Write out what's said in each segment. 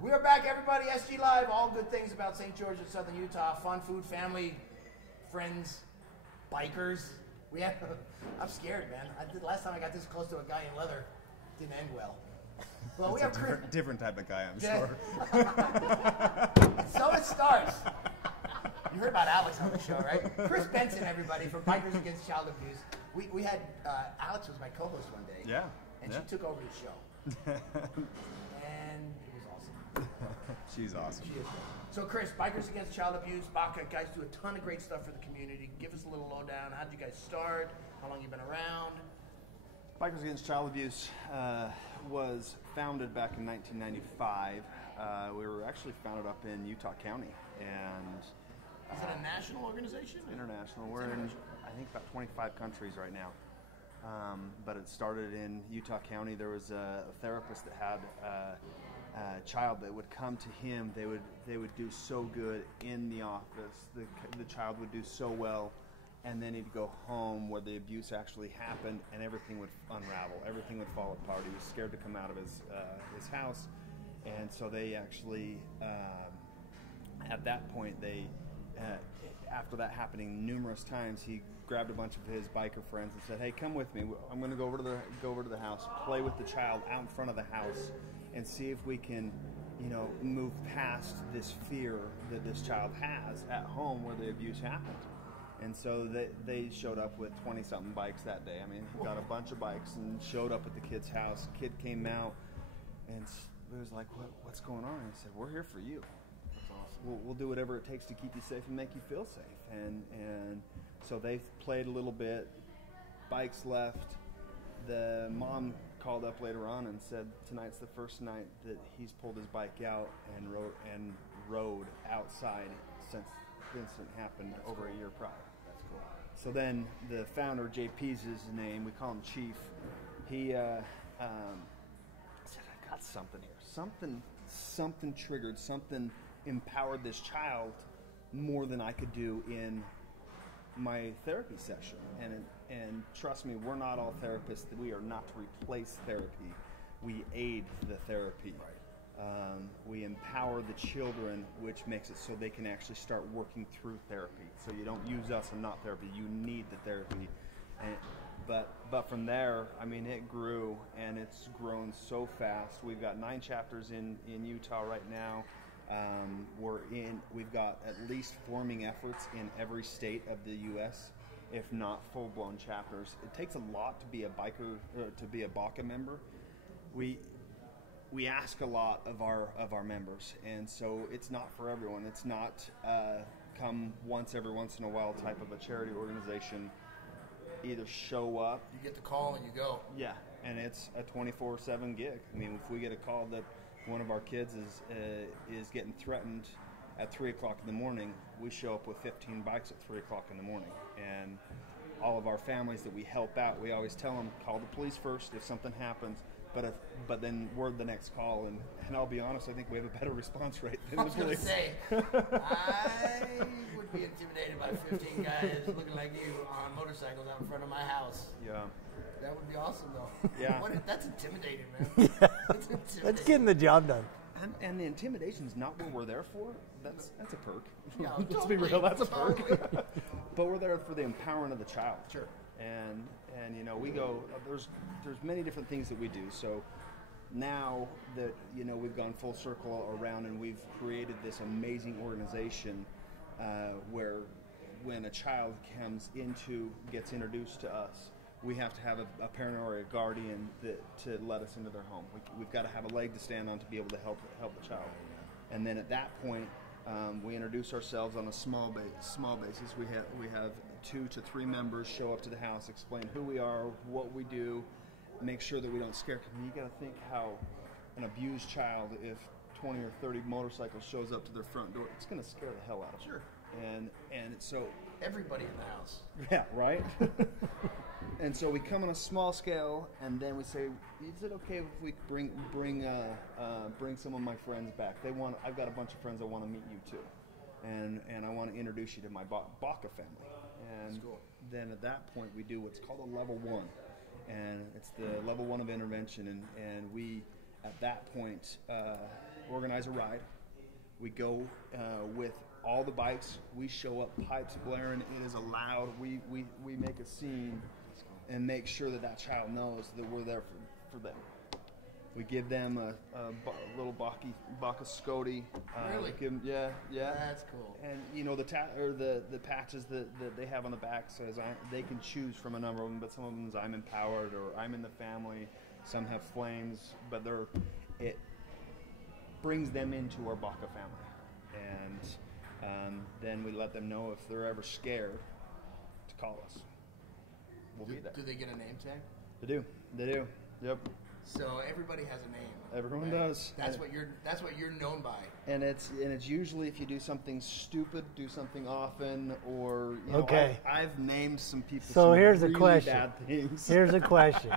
We are back, everybody. SG Live, all good things about St. George and Southern Utah. Fun, food, family, friends, bikers. We have. I'm scared, man. Last time I got this close to a guy in leather, didn't end well. Well, we have different type of guy, I'm sure. So it starts. You heard about Alex on the show, right? Chris Benson, everybody, from Bikers Against Child Abuse. We had Alex was my co-host one day. Yeah. And she took over the show. And it was awesome. She's awesome. She is great. So, Chris, Bikers Against Child Abuse, BACA, guys do a ton of great stuff for the community. Give us a little lowdown. How did you guys start? How long you been around? Bikers Against Child Abuse was founded back in 1995. We were actually founded up in Utah County, and is it a national organization? International. We're in, I think, about 25 countries right now. But it started in Utah County. There was a therapist that had a child that would come to him. They would do so good in the office. The child would do so well, and then he'd go home where the abuse actually happened, and everything would unravel. Everything would fall apart. He was scared to come out of his house, and so they actually, at that point, after that happening numerous times, he grabbed a bunch of his biker friends and said, "Hey, come with me. I'm going to go over to the house, play with the child out in front of the house, and see if we can, move past this fear that this child has at home where the abuse happened." And so they showed up with 20-something bikes that day. I mean, got a bunch of bikes and showed up at the kid's house. Kid came out, and it was like, "What's going on?" And I said, "We're here for you. We'll do whatever it takes to keep you safe and make you feel safe." And so they played a little bit. Bikes left. The mom called up later on and said, "Tonight's the first night that he's pulled his bike out and rode outside since the incident happened over a year prior." That's cool. So then the founder, JP's his name, we call him Chief. He said, "I've got something here. Something triggered, something empowered this child more than I could do in my therapy session." And trust me, we're not all therapists. We are not to replace therapy. We aid the therapy. Right. We empower the children, which makes it so they can actually start working through therapy. So you don't use us and not therapy. You need the therapy. But from there, I mean, it grew, and it's grown so fast. We've got 9 chapters in Utah right now. We've got at least forming efforts in every state of the U.S., if not full-blown chapters. It takes a lot to be a biker, to be a BACA member. We ask a lot of our members, and so it's not for everyone. It's not come every once in a while type of a charity organization. Either show up. You get the call and you go. Yeah, and it's a 24/7 gig. I mean, if we get a call that one of our kids is getting threatened at 3 o'clock in the morning, we show up with 15 bikes at 3 o'clock in the morning. And all of our families that we help out, we always tell them, call the police first if something happens, but then we're the next call. And I'll be honest, I think we have a better response rate than the police. I was going to say, I would be intimidated by 15 guys looking like you on motorcycles out in front of my house. Yeah. That would be awesome, though. Yeah. That's intimidating, man. Yeah. That's intimidating. That's getting the job done. And the intimidation's not what we're there for. That's a perk. Yeah, Let's be real, that's a perk. Totally. But we're there for the empowerment of the child. Sure. And we go, there's many different things that we do. So now that we've gone full circle around, and we've created this amazing organization where when a child gets introduced to us, we have to have a parent or a guardian to let us into their home. We've got to have a leg to stand on to be able to help the child. And then at that point, we introduce ourselves on a small basis. We have 2 to 3 members show up to the house, explain who we are, what we do, make sure that we don't scare. I mean, you got to think how an abused child, if 20 or 30 motorcycles shows up to their front door, it's going to scare the hell out of them. Sure. And so everybody in the house. Yeah, right. And so we come on a small scale, and then we say, "Is it okay if we bring some of my friends back? I've got a bunch of friends that want to meet you too, and I want to introduce you to my BACA family." And That's cool. Then at that point, we do what's called a level 1, and it's the level 1 of intervention, and we at that point, organize a ride. We go with all the bikes. We show up, pipes blaring. It is loud. We make a scene and make sure that child knows that we're there for them. We give them a little BACA Scotty. Really? Yeah. That's cool. And the patches that they have on the back says they can choose from a number of them, but some of them is I'm empowered or I'm in the family. Some have flames, but it brings them into our BACA family. And then we let them know if they're ever scared to call us. We'll be there. Do they get a name tag? They do. Yep. So everybody has a name. Everyone does. That's what you're known by. And it's usually if you do something stupid, do something often, or I've named some people. So some here's really a question. Bad things. Here's a question.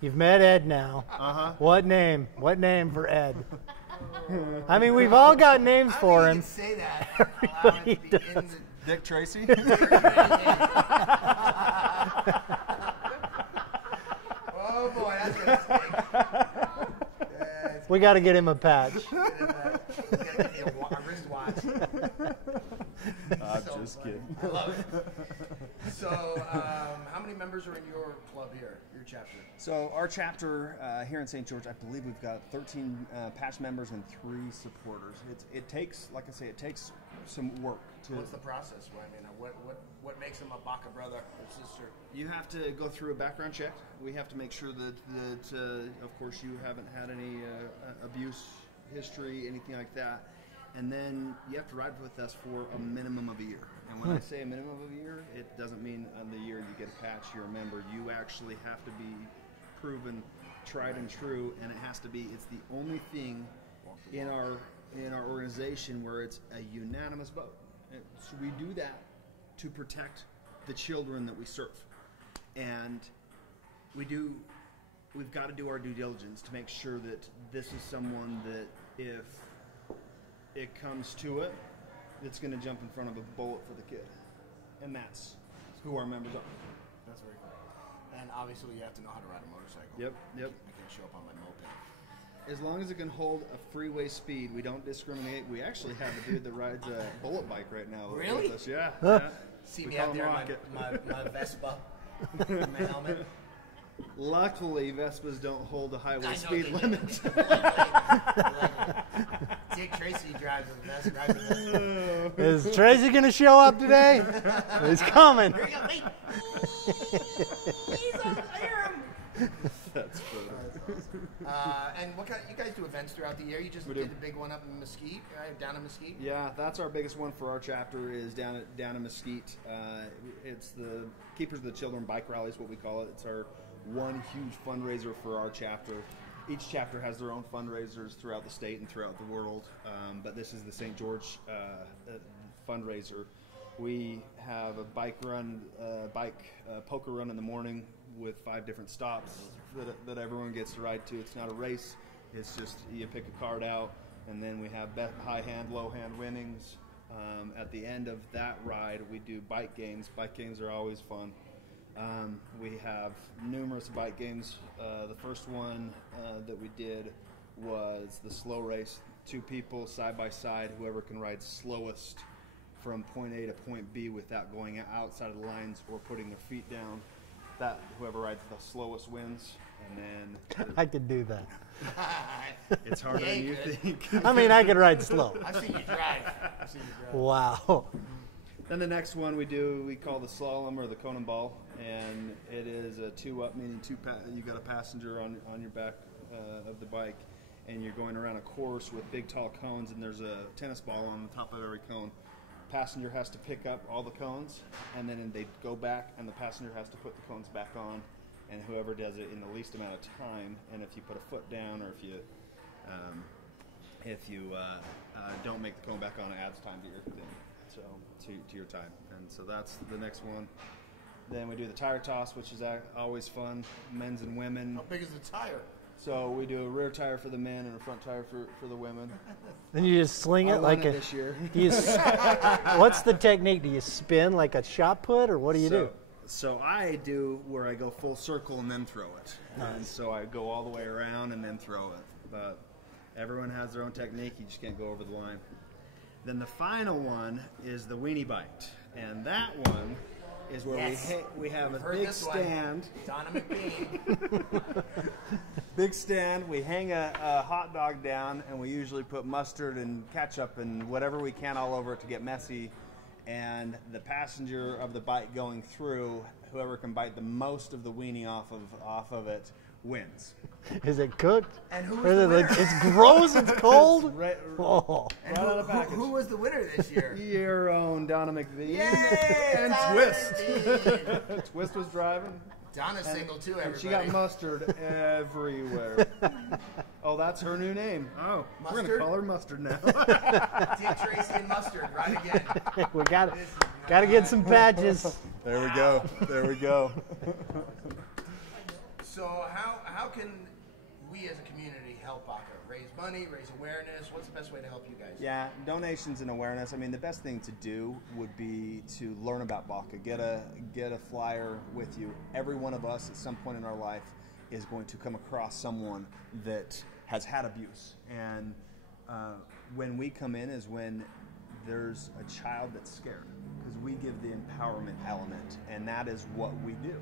You've met Ed now. What name? What name for Ed? I mean, we've all got names for him. You can say that. Allow it to be in the Dick Tracey? Oh boy, that's gonna stink. We got to get him a patch. A wristwatch. I'm So just funny. kidding. I love it. So, how many members are in your club here, your chapter? So our chapter here in St. George, I believe we've got 13 patch members and 3 supporters. It takes, like I say, it takes some work to. What's the process? I mean, what makes them a BACA brother or sister? You have to go through a background check. We have to make sure that of course, you haven't had any abuse history, anything like that. And then you have to ride with us for a minimum of a year. And when I say a minimum of a year, it doesn't mean on the year you get a patch, you're a member. You actually have to be proven, tried and true, and it's the only thing in our organization where it's a unanimous vote. And so we do that to protect the children that we serve. And we've got to do our due diligence to make sure that this is someone that if it comes to it, it's going to jump in front of a bullet for the kid. And that's who our members are. That's very cool. And obviously you have to know how to ride a motorcycle. Yep. I can't show up on my moped. As long as it can hold a freeway speed, we don't discriminate. We actually have a dude that rides a bullet bike right now. Really? With us. Yeah. See We me call out him there in Rocket. my Vespa, my helmet. Luckily, Vespas don't hold a highway I know speed they limit. Dick Tracey drives a Vespa. Is Tracey going to show up today? He's coming. Here we go. Wait. He's on. I hear him. That's funny. And you guys do events throughout the year? You just We did do. the big one up in Mesquite, right? Down in Mesquite? Yeah, that's our biggest one for our chapter is down in Mesquite. It's the Keepers of the Children Bike Rally is what we call it. It's our one huge fundraiser for our chapter. Each chapter has their own fundraisers throughout the state and throughout the world, but this is the St. George fundraiser. We have a bike poker run in the morning with 5 different stops that everyone gets to ride to. It's not a race. It's just you pick a card out, and then we have high hand, low hand winnings. At the end of that ride, we do bike games. Bike games are always fun. We have numerous bike games. The first one that we did was the slow race. 2 people side by side, whoever can ride slowest from point A to point B without going outside of the lines or putting their feet down. That whoever rides the slowest wins. And then I could do that. it's harder than you think. I mean, I could ride slow. I've seen you drive. Wow. Then the next one we call the slalom or the cannonball, and it is a 2-up, meaning you got a passenger on your back of the bike, and you're going around a course with big tall cones, and there's a tennis ball on the top of every cone. Passenger has to pick up all the cones, and then they go back, and the passenger has to put the cones back on, and whoever does it in the least amount of time. And if you put a foot down, or if you don't make the cone back on, it adds time to your thing. So to your time, and so that's the next one. Then we do the tire toss, which is always fun, men's and women. How big is the tire? So we do a rear tire for the men and a front tire for the women. Then you just sling it I like won it a. this year. Do you, what's the technique? Do you spin like a shot put, or what do you do? So I do where I go full circle and then throw it. And so I go all the way around and then throw it. but everyone has their own technique. You just can't go over the line. Then the final one is the weenie bite, and that one is where we have a big stand. Donna McBean. Big stand. We hang a hot dog down, and we usually put mustard and ketchup and whatever we can all over it to get messy. And the passenger of the bite going through, whoever can bite the most of the weenie off of it, wins. Is it cooked? And who was the winner? It's gross. It's cold. Right And out of the package. who was the winner this year? Your own Donna McBean. Yay, and Donna Twist. McBean. Twist was driving. Donna's single too, everybody. And she got mustard everywhere. Oh, that's her new name. Oh, we're going to call her Mustard now. Dick Tracey and Mustard, right again. We got to get some patches. There we go. There we go. So how can we as a community help BACA? Raise money, raise awareness? What's the best way to help you guys? Yeah, donations and awareness. I mean, the best thing to do would be to learn about BACA. Get a flyer with you. Every one of us at some point in our life is going to come across someone that has had abuse. And when we come in is when there's a child that's scared, because we give the empowerment element, and that is what we do.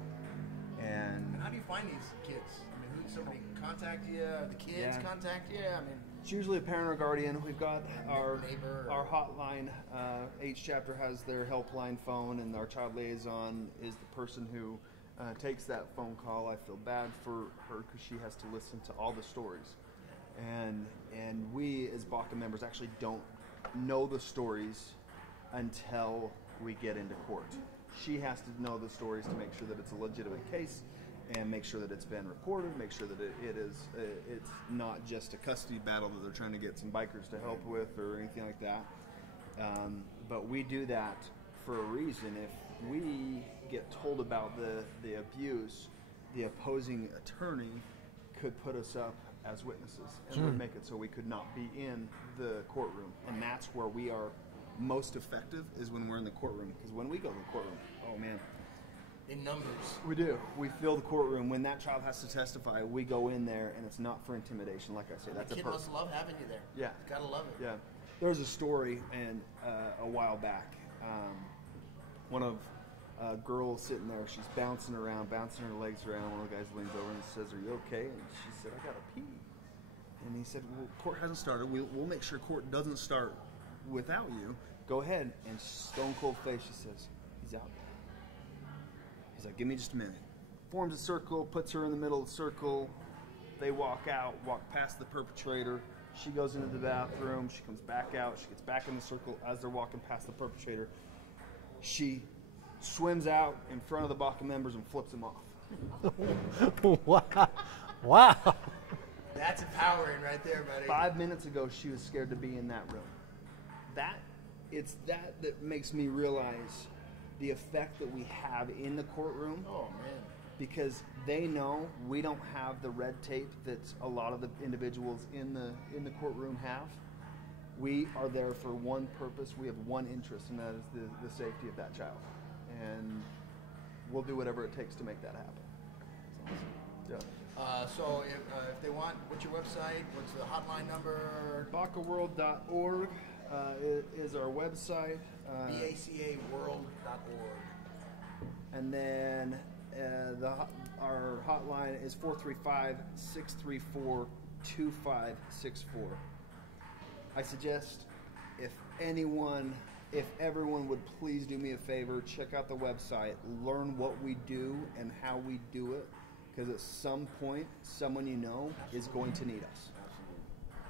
And how do you find these kids? I mean, who somebody contact you? The kids contact you? I mean, it's usually a parent or guardian. We've got our neighbor. Our hotline. Each chapter has their helpline phone, and our child liaison is the person who takes that phone call. I feel bad for her because she has to listen to all the stories, and we as BACA members actually don't know the stories until we get into court. She has to know the stories to make sure that it's a legitimate case, and make sure that it's been reported, make sure that it's not just a custody battle that they're trying to get some bikers to help with or anything like that. But we do that for a reason. If we get told about the abuse, the opposing attorney could put us up as witnesses and would make it so we could not be in the courtroom. And that's where we are most effective, is when we're in the courtroom. Because when we go to the courtroom, oh man, in numbers. We do. We fill the courtroom. When that child has to testify, we go in there, and it's not for intimidation. Like I say, that's the kid must love having you there. Yeah, gotta love it. Yeah, there was a story, and a while back, one of girl sitting there, she's bouncing around, bouncing her legs around. One of the guys leans over and says, "Are you okay?" And she said, "I gotta pee." And he said, "Well, court hasn't started. We'll make sure court doesn't start without you. Go ahead." And stone cold face, she says, "He's out there." He's like, "Give me just a minute." Forms a circle, puts her in the middle of the circle. They walk out, walk past the perpetrator. She goes into the bathroom. She comes back out. She gets back in the circle as they're walking past the perpetrator. She swims out in front of the BACA members and flips them off. Wow. That's empowering right there, buddy. 5 minutes ago, she was scared to be in that room. It's that makes me realize the effect that we have in the courtroom. Oh, man. Because they know we don't have the red tape that a lot of the individuals in the courtroom have. We are there for one purpose. We have one interest, and that is the safety of that child. And we'll do whatever it takes to make that happen. That's awesome. Yeah. So if they want, what's your website? What's the hotline number? BACAworld.org is our website. BACAworld.org. And then our hotline is 435-634-2564. I suggest if everyone would please do me a favor, check out the website, learn what we do and how we do it, because at some point, someone you know is going to need us.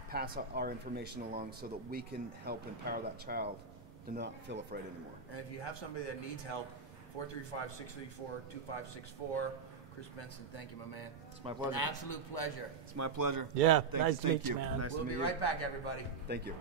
Pass our information along so that we can help empower that child to not feel afraid anymore. And if you have somebody that needs help, 435-634-2564. Chris Benson, thank you, my man. It's my pleasure. An absolute pleasure. It's my pleasure. Yeah, Thanks, nice to thank meet you, man. Nice We'll to be meet right you. back, everybody. Thank you.